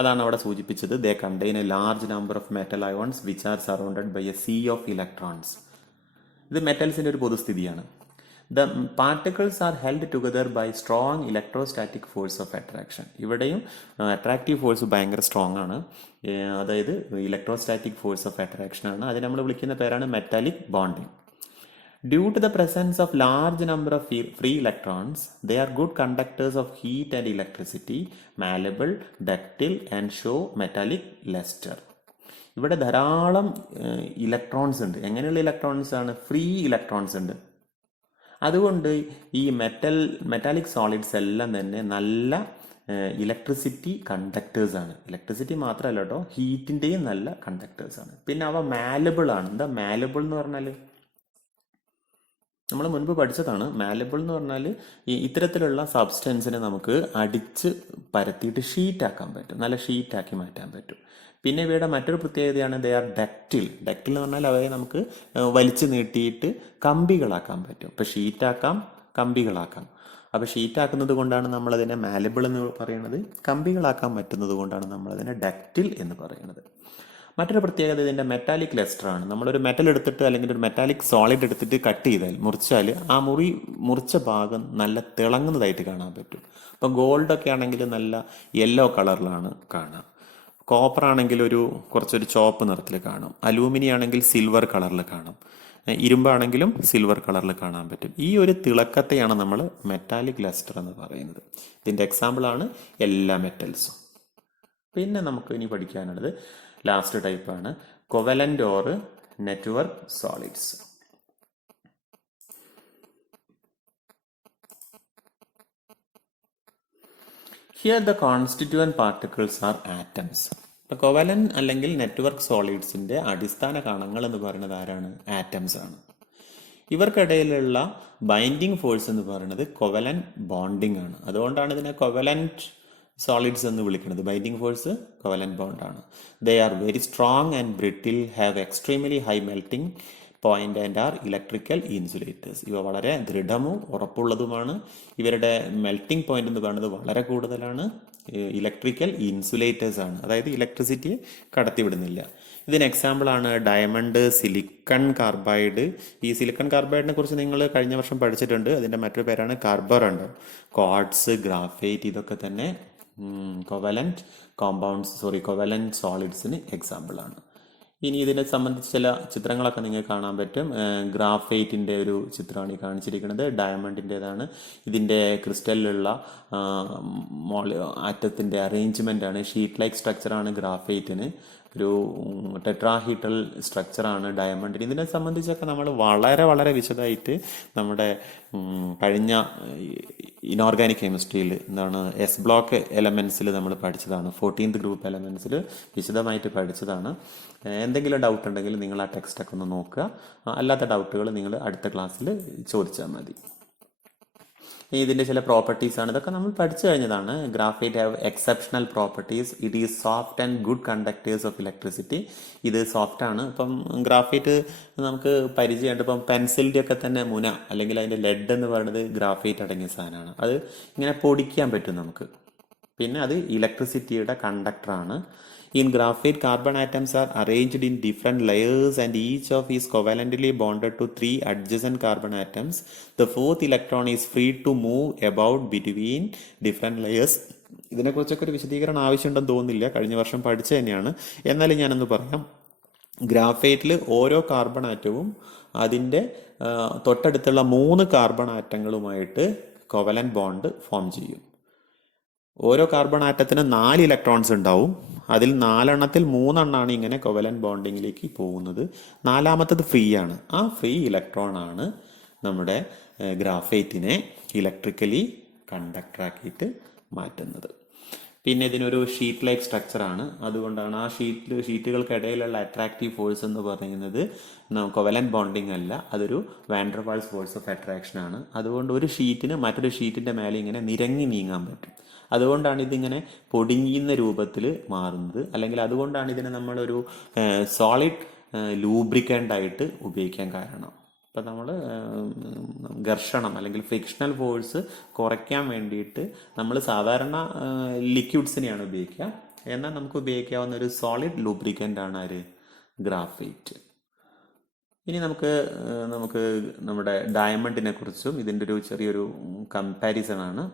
അതാണ് അവിടെ സൂചിപ്പിച്ചത്. They contain a large number of metal ions which are surrounded by a sea of electrons. ഇത് മെറ്റൽസിൻ്റെ ഒരു പൊതുസ്ഥിതിയാണ്. The particles are held together by strong electrostatic force of attraction. ഇവിടെയും അട്രാക്റ്റീവ് ഫോഴ്സ് ഭയങ്കര സ്ട്രോങ് ആണ്. അതായത് ഇലക്ട്രോസ്റ്റാറ്റിക് ഫോഴ്സ് ഓഫ് അട്രാക്ഷൻ ആണ്. അതിന് നമ്മൾ വിളിക്കുന്ന പേരാണ് metallic bonding. Due to the presence of large number of free electrons, they are good conductors of heat and electricity, malleable, ductile and show metallic luster. ഇവിടെ ധാരാളം electrons ഉണ്ട്. എങ്ങനെയുള്ള electrons ആണ്? ഫ്രീ ഇലക്ട്രോൺസ് ഉണ്ട്. അതുകൊണ്ട് ഈ മെറ്റാലിക് സോളിഡ്സ് എല്ലാം തന്നെ നല്ല ഇലക്ട്രിസിറ്റി കണ്ടക്ടേഴ്സ് ആണ്. ഇലക്ട്രിസിറ്റി മാത്രമല്ല കേട്ടോ, ഹീറ്റിൻ്റെയും നല്ല കണ്ടക്ടേഴ്സ് ആണ്. പിന്നെ അവ മാലബിൾ ആണ്. എന്താ മാലബിൾ എന്ന് പറഞ്ഞാൽ? നമ്മൾ മുൻപ് പഠിച്ചതാണ്. മാലബിൾ എന്ന് പറഞ്ഞാൽ ഈ ഇത്തരത്തിലുള്ള സബ്സ്റ്റൻസിനെ നമുക്ക് അടിച്ച് പരത്തിയിട്ട് ഷീറ്റാക്കാൻ പറ്റും, നല്ല ഷീറ്റാക്കി മാറ്റാൻ പറ്റും. പിന്നെ ഇവയുടെ മറ്റൊരു പ്രത്യേകതയാണ് ദേ ആർ ഡക്റ്റിൽ എന്ന് പറഞ്ഞാൽ അവയെ നമുക്ക് വലിച്ചു നീട്ടിയിട്ട് കമ്പികളാക്കാൻ പറ്റും. ഇപ്പം ഷീറ്റാക്കാം, കമ്പികളാക്കാം. അപ്പോൾ ഷീറ്റാക്കുന്നത് കൊണ്ടാണ് നമ്മളതിനെ മാലബിൾ എന്ന് പറയുന്നത്. കമ്പികളാക്കാൻ പറ്റുന്നത് കൊണ്ടാണ് നമ്മളതിനെ ഡക്റ്റിൽ എന്ന് പറയുന്നത്. മറ്റൊരു പ്രത്യേകത ഇതിൻ്റെ മെറ്റാലിക് ലെസ്റ്റർ ആണ്. നമ്മളൊരു മെറ്റൽ എടുത്തിട്ട് അല്ലെങ്കിൽ ഒരു മെറ്റാലിക് സോളിഡ് എടുത്തിട്ട് കട്ട് ചെയ്താൽ, മുറിച്ചാൽ ആ മുറിച്ച ഭാഗം നല്ല തിളങ്ങുന്നതായിട്ട് കാണാൻ പറ്റും. ഇപ്പോൾ ഗോൾഡൊക്കെ ആണെങ്കിൽ നല്ല യെല്ലോ കളറിലാണ് കാണാം. കോപ്പർ ആണെങ്കിൽ കുറച്ചൊരു ചുവപ്പ് നിറത്തിൽ കാണും. അലൂമിനിയം ആണെങ്കിൽ സിൽവർ കളറിൽ കാണും. ഇരുമ്പാണെങ്കിലും സിൽവർ കളറിൽ കാണാൻ പറ്റും. ഈ ഒരു തിളക്കത്തെയാണ് നമ്മൾ മെറ്റാലിക് ലെസ്റ്റർ എന്ന് പറയുന്നത്. ഇതിൻ്റെ എക്സാമ്പിളാണ് എല്ലാ മെറ്റൽസും. പിന്നെ നമുക്ക് ഇനി പഠിക്കാനുള്ളത് ലാസ്റ്റ് ടൈപ്പാണ് covalent or network solids. Here the constituent particles R atoms. ഇപ്പോൾ കോവലന്റ് അല്ലെങ്കിൽ നെറ്റ്വർക്ക് സോളിഡ്സിന്റെ അടിസ്ഥാന കണങ്ങൾ എന്ന് പറയുന്നത് ആരാണ്? ആറ്റംസ് ആണ്. ഇവർക്കിടയിലുള്ള ബൈൻഡിങ് ഫോഴ്സ് എന്ന് പറയുന്നത് കോവലന്റ് ബോണ്ടിങ് ആണ്. അതുകൊണ്ടാണ് ഇതിനെ കോവലന്റ് സോളിഡ്സ് എന്ന് വിളിക്കുന്നത്. ബൈൻഡിങ് ഫോഴ്സ് കോവലന്റ് ബോണ്ടാണ്. They are very strong and brittle, have extremely high melting point and are electrical insulators. ഇവ വളരെ ദൃഢവും ഉറപ്പുള്ളതുമാണ്. ഇവരുടെ മെൽറ്റിംഗ് പോയിന്റ് എന്ന് പറയുന്നത് വളരെ കൂടുതലാണ്. ഇലക്ട്രിക്കൽ ഇൻസുലേറ്റേഴ്സ് ആണ്, അതായത് ഇലക്ട്രിസിറ്റിയെ കടത്തിവിടുന്നില്ല. ഇതിന് എക്സാമ്പിളാണ് ഡയമണ്ട്, സിലിക്കൺ കാർബൈഡ്. ഈ സിലിക്കൺ കാർബൈഡിനെ കുറിച്ച് നിങ്ങൾ കഴിഞ്ഞ വർഷം പഠിച്ചിട്ടുണ്ട്. അതിൻ്റെ മറ്റൊരു പേരാണ് കാർബറണ്ട്. ക്വാർട്സ്, ഗ്രാഫൈറ്റ് ഇതൊക്കെ തന്നെ കോവലന്റ് സോളിഡ്സിന് എക്സാമ്പിളാണ്. ഇനി ഇതിനെ സംബന്ധിച്ച് ചില ചിത്രങ്ങളൊക്കെ നിങ്ങൾക്ക് കാണാൻ പറ്റും. ഗ്രാഫൈറ്റിൻ്റെ ഒരു ചിത്രമാണ് ഈ കാണിച്ചിരിക്കുന്നത്. ഡയമണ്ടിൻ്റെതാണ്. ഇതിൻ്റെ ക്രിസ്റ്റലിലുള്ള ആറ്റത്തിൻ്റെ അറേഞ്ച്മെൻ്റാണ്. Sheet like സ്ട്രക്ചറാണ് ഗ്രാഫൈറ്റിന്. ഒരു ടെട്രാഹീഡ്രൽ സ്ട്രക്ചറാണ് ഡയമണ്ടിന്. ഇതിനെ സംബന്ധിച്ചൊക്കെ നമ്മൾ വളരെ വളരെ വിശദമായിട്ട് നമ്മുടെ കഴിഞ്ഞ ഇനോർഗാനിക് കെമിസ്ട്രിയിൽ എന്താണ് എസ് ബ്ലോക്ക് എലമെൻസിൽ നമ്മൾ പഠിച്ചതാണ്. 14th ഗ്രൂപ്പ് എലമെൻസിൽ വിശദമായിട്ട് പഠിച്ചതാണ്. എന്തെങ്കിലും ഡൗട്ട് ഉണ്ടെങ്കിൽ നിങ്ങൾ ആ ടെക്സ്റ്റൊക്കെ ഒന്ന് നോക്കുക. അല്ലാത്ത ഡൗട്ടുകൾ നിങ്ങൾ അടുത്ത ക്ലാസ്സിൽ ചോദിച്ചാൽ മതി. ഇതിൻ്റെ ചില പ്രോപ്പർട്ടീസാണ്. ഇതൊക്കെ നമ്മൾ പഠിച്ചു കഴിഞ്ഞതാണ്. Graphite have exceptional properties. It is soft and good conductors of electricity. ഇത് സോഫ്റ്റ് ആണ്. ഇപ്പം ഗ്രാഫൈറ്റ് നമുക്ക് പരിചയമുണ്ട്. ഇപ്പം പെൻസിലിൻ്റെ ഒക്കെ തന്നെ മുന അല്ലെങ്കിൽ അതിൻ്റെ ലെഡ് എന്ന് പറയുന്നത് ഗ്രാഫൈറ്റ് അടങ്ങിയ സാധനമാണ്. അത് ഇങ്ങനെ പൊടിക്കാൻ പറ്റും നമുക്ക്. പിന്നെ അത് ഇലക്ട്രിസിറ്റിയുടെ കണ്ടക്ടറാണ്. In graphite, carbon atoms are arranged in different layers and each of is covalently bonded to 3 adjacent carbon atoms. The fourth electron is free to move about between different layers. ഇതിനെക്കുറിച്ചൊക്കെ ഒരു വിശദീകരണം ആവശ്യമുണ്ടെന്ന് തോന്നുന്നില്ല, കഴിഞ്ഞ വർഷം പഠിച്ചു തന്നെയാണ്. എന്നാലും ഞാനൊന്ന് പറയാം. ഗ്രാഫൈറ്റിൽ ഓരോ കാർബൺ ആറ്റവും അതിൻ്റെ തൊട്ടടുത്തുള്ള 3 കാർബൺ ആറ്റങ്ങളുമായിട്ട് കോവലന്റ് ബോണ്ട് ഫോം ചെയ്യും. ഓരോ കാർബൺ ആറ്റത്തിന് 4 ഇലക്ട്രോൺസ് ഉണ്ടാവും. അതിൽ 4 എണ്ണത്തിൽ 3 എണ്ണമാണ് ഇങ്ങനെ കോവലന്റ് ബോണ്ടിങ്ങിലേക്ക് പോകുന്നത്. 4ാമത്തത് ഫ്രീ ആണ്. ആ ഫ്രീ ഇലക്ട്രോൺ ആണ് നമ്മുടെ ഗ്രാഫൈറ്റിനെ ഇലക്ട്രിക്കലി കണ്ടക്ടറാക്കിയിട്ട് മാറ്റുന്നത്. പിന്നെ ഇതിനൊരു ഷീറ്റ് ലൈക്ക് സ്ട്രക്ചറാണ്. അതുകൊണ്ടാണ് ആ ഷീറ്റുകൾക്കിടയിലുള്ള അട്രാക്റ്റീവ് ഫോഴ്സ് എന്ന് പറയുന്നത് കോവലന്റ് ബോണ്ടിങ് അല്ല, അതൊരു വാൻഡർവാൾസ് ഫോഴ്സ് ഓഫ് അട്രാക്ഷൻ ആണ്. അതുകൊണ്ട് ഒരു ഷീറ്റിന് മറ്റൊരു ഷീറ്റിൻ്റെ മേലെ ഇങ്ങനെ നിരങ്ങി നീങ്ങാൻ പറ്റും. അതുകൊണ്ടാണ് ഇതിങ്ങനെ പൊടിഞ്ഞുന്ന രൂപത്തിൽ മാറുന്നത്. അല്ലെങ്കിൽ അതുകൊണ്ടാണ് ഇതിനെ നമ്മളൊരു സോളിഡ് ലൂബ്രിക്കൻ്റ് ആയിട്ട് ഉപയോഗിക്കാൻ കാരണം. ഇപ്പം നമ്മൾ ഘർഷണം അല്ലെങ്കിൽ ഫ്രിക്ഷണൽ ഫോഴ്സ് കുറയ്ക്കാൻ വേണ്ടിയിട്ട് നമ്മൾ സാധാരണ ലിക്വിഡ്സിനെയാണ് ഉപയോഗിക്കുക. എന്നാൽ നമുക്ക് ഉപയോഗിക്കാവുന്ന ഒരു സോളിഡ് ലൂബ്രിക്കൻ്റ് ആണ് ആര്? ഗ്രാഫൈറ്റ്. ഇനി നമുക്ക് നമ്മുടെ ഡയമണ്ടിനെ കുറിച്ചും ഇതിൻ്റെ ഒരു ചെറിയൊരു കമ്പാരിസൺ ആണ്.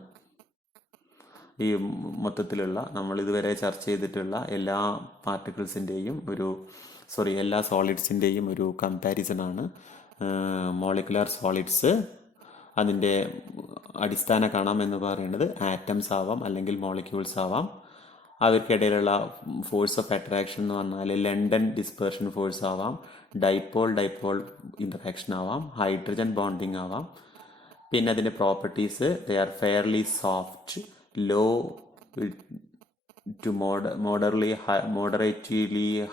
ഈ മൊത്തത്തിലുള്ള നമ്മൾ ഇതുവരെ ചർച്ച ചെയ്തിട്ടുള്ള എല്ലാ പാർട്ടിക്കിൾസിൻ്റെയും എല്ലാ സോളിഡ്സിൻ്റെയും ഒരു കമ്പാരിസണാണ്. മോളിക്കുലർ സോളിഡ്സ് അതിൻ്റെ അടിസ്ഥാന കണം എന്ന് പറയുന്നത് ആറ്റംസ് ആവാം അല്ലെങ്കിൽ മോളിക്യൂൾസ് ആവാം. അവർക്കിടയിലുള്ള ഫോഴ്സ് ഓഫ് അട്രാക്ഷൻ എന്ന് പറഞ്ഞാൽ ലണ്ടൻ ഡിസ്പേർഷൻ ഫോഴ്സ് ആവാം, ഡൈപോൾ ഇൻ്ററാക്ഷൻ ആവാം, ഹൈഡ്രജൻ ബോണ്ടിങ് ആവാം. പിന്നെ അതിൻ്റെ properties they are fairly soft, low to moderately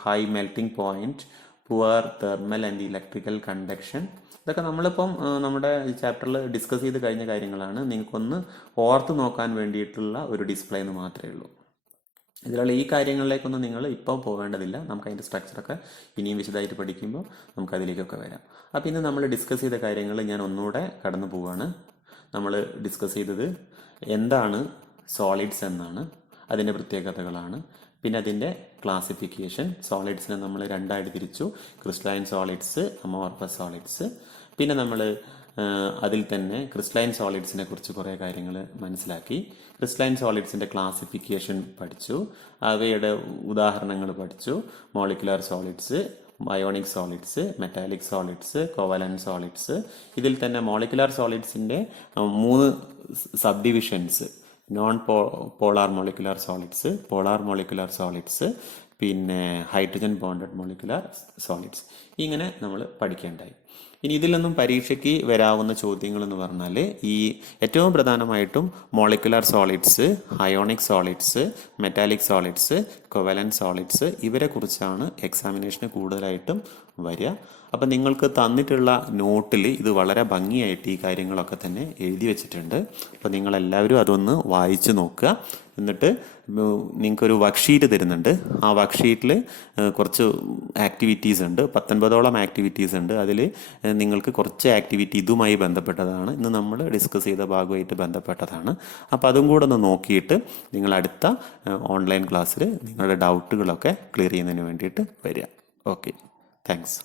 high melting point, poor thermal and electrical conduction. ഇതൊക്കെ നമ്മളിപ്പം നമ്മുടെ ചാപ്റ്ററിൽ ഡിസ്കസ് ചെയ്ത് കഴിഞ്ഞ കാര്യങ്ങളാണ്. നിങ്ങൾക്കൊന്ന് ഓർത്ത് നോക്കാൻ വേണ്ടിയിട്ടുള്ള ഒരു ഡിസ്പ്ലേ എന്ന് മാത്രമേ ഉള്ളൂ. ഇതിലുള്ള ഈ കാര്യങ്ങളിലേക്കൊന്നും നിങ്ങൾ ഇപ്പോൾ പോകേണ്ടതില്ല. നമുക്ക് അതിൻ്റെ സ്ട്രക്ചറൊക്കെ ഇനിയും വിശദമായിട്ട് പഠിക്കുമ്പോൾ നമുക്ക് അതിലേക്കൊക്കെ വരാം. അപ്പോൾ ഇന്ന് നമ്മൾ ഡിസ്കസ് ചെയ്ത കാര്യങ്ങൾ ഞാൻ ഒന്നുകൂടെ കടന്നു പോവുകയാണ്. നമ്മൾ ഡിസ്കസ് ചെയ്തത് എന്താണ് സോളിഡ്സ് എന്നാണ്, അതിൻ്റെ പ്രത്യേകതകളാണ്. പിന്നെ അതിൻ്റെ ക്ലാസിഫിക്കേഷൻ. സോളിഡ്സിനെ നമ്മൾ 2ആയിട്ട് തിരിച്ചു: ക്രിസ്റ്റലൈൻ സോളിഡ്സ്, അമോർഫസ് സോളിഡ്സ്. പിന്നെ നമ്മൾ അതിൽ തന്നെ ക്രിസ്റ്റലൈൻ സോളിഡ്സിനെ കുറിച്ച് കുറേ കാര്യങ്ങൾ മനസ്സിലാക്കി. ക്രിസ്റ്റലൈൻ സോളിഡ്സിൻ്റെ ക്ലാസിഫിക്കേഷൻ പഠിച്ചു, അവയുടെ ഉദാഹരണങ്ങൾ പഠിച്ചു. Molecular solids, ionic solids, metallic solids, covalent solids. ഇതിൽ തന്നെ മോളിക്കുലർ സോളിഡ്സിൻ്റെ 3 sub divisions: non polar molecular solids, polar molecular solids, പിന്നെ ഹൈഡ്രജൻ ബോണ്ടഡ് മോളിക്കുലർ സോളിഡ്സ്. ഇങ്ങനെ നമ്മൾ പഠിക്കേണ്ടായി. ഇനി ഇതിൽ നിന്നും പരീക്ഷയ്ക്ക് വരാവുന്ന ചോദ്യങ്ങൾ എന്ന് പറഞ്ഞാൽ ഈ ഏറ്റവും പ്രധാനമായിട്ടും molecular solids, ionic solids, metallic solids, covalent solids, ഇവരെ കുറിച്ചാണ് എക്സാമിനേഷന് കൂടുതലായിട്ടും വരിക. അപ്പം നിങ്ങൾക്ക് തന്നിട്ടുള്ള നോട്ടിൽ ഇത് വളരെ ഭംഗിയായിട്ട് ഈ കാര്യങ്ങളൊക്കെ തന്നെ എഴുതി വെച്ചിട്ടുണ്ട്. അപ്പോൾ നിങ്ങളെല്ലാവരും അതൊന്ന് വായിച്ച് നോക്കുക. എന്നിട്ട് നിങ്ങൾക്കൊരു വർക്ക്ഷീറ്റ് തരുന്നുണ്ട്. ആ വർക്ക്ഷീറ്റിൽ കുറച്ച് ആക്ടിവിറ്റീസ് ഉണ്ട്, 19ഓളം ആക്ടിവിറ്റീസ് ഉണ്ട്. അതിൽ നിങ്ങൾക്ക് കുറച്ച് ആക്ടിവിറ്റി ഇതുമായി ബന്ധപ്പെട്ടതാണ്, ഇന്ന് നമ്മൾ ഡിസ്കസ് ചെയ്ത ഭാഗമായിട്ട് ബന്ധപ്പെട്ടതാണ്. അപ്പോൾ അതും കൂടെ ഒന്ന് നോക്കിയിട്ട് നിങ്ങൾ അടുത്ത ഓൺലൈൻ ക്ലാസ്സിൽ നിങ്ങളുടെ ഡൗട്ടുകളൊക്കെ ക്ലിയർ ചെയ്യുന്നതിന് വേണ്ടിയിട്ട് വരിക. Okay, thanks.